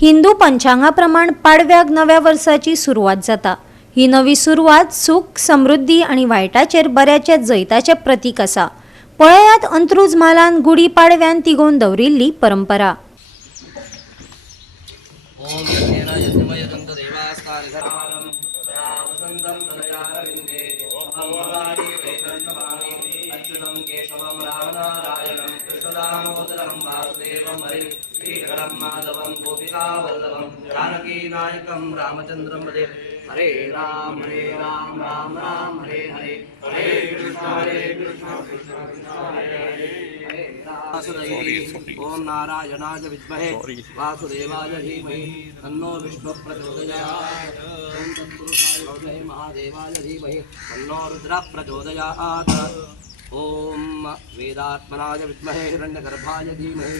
हिंदू पंचांगाप्रमाण पाडव्याक नव्या वर्साची सुरवात जाता। ही नवी सुरवात सुख, समृद्धी आणि वायटाचेर बऱ्याचे जैताचे प्रतीक आसा। पळयात अंत्रुज म्हालान गुडी पाडव्यान तिगोवन दवरिल्ली परंपरा। हरे राम राम राम हरे हरे, हरे कृष्ण कृष्ण कृष्ण हरे हरे। ओम नारायणाय विद्महे वासुदेवाय धीमहि तन्नो विष्णुः प्रचोदयात्। ओम तत्पुरुषाय विद्महे महादेवाय धीमहि तन्नो रुद्रः प्रचोदयात्। ओम वेदात्मनाय विद्महे हिरण्यगर्भाय धीमहि।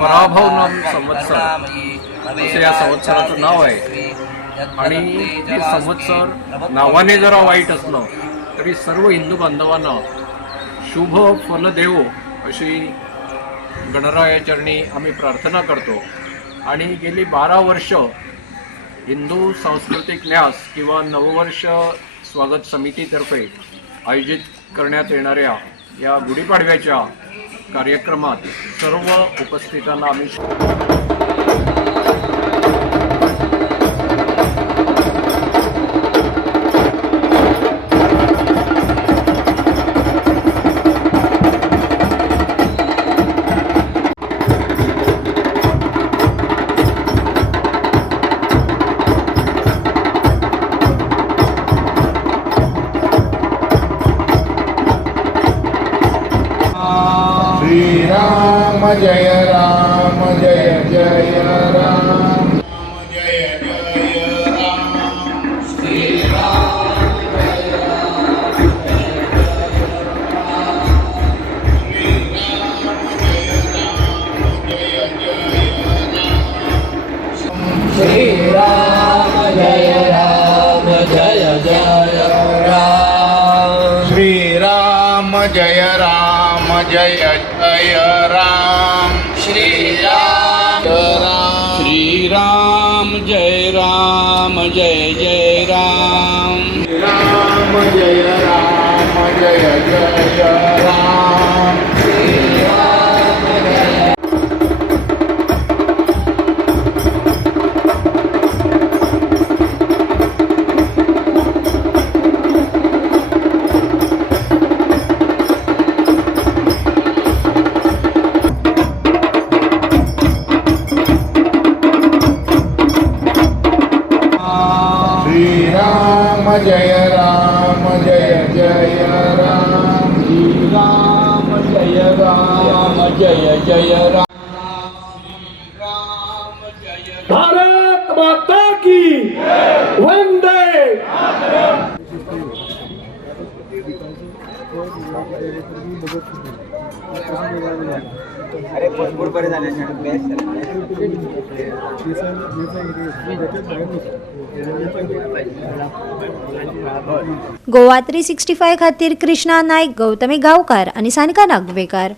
पराभव संवत्सर असे या संवत्सराचं नाव आहे। आणि हे संवत्सर नावाने जरा वाईट असलं तरी सर्व हिंदू बांधवांना शुभ फल देवो अशी गणरायाचरणी आम्ही प्रार्थना करतो। आणि गेली 12 वर्ष हिंदू सांस्कृतिक न्यास किंवा नववर्ष स्वागत समितीतर्फे आयोजित करण्यात येणाऱ्या या गुढीपाडव्याच्या कार्यक्रमात सर्व उपस्थितांना आम्ही राम जय राम जय जय राम जय जय राम श्री राम जय राम श्री राम जय राम जय जय राम श्री राम जय राम जय जय राम श्री राम श्री राम जय राम जय जय राम राम जय राम जय जय राम श्री राम जय राम जय राम जय जय राम श्री राम जय राम जय जय राम भारत माता की वंदे। अरे पासपोर्ट बरे झाले गोवा 365 खातीर कृष्णा नायक, गौतमी गांवकार आणि सानिका नागवेकर।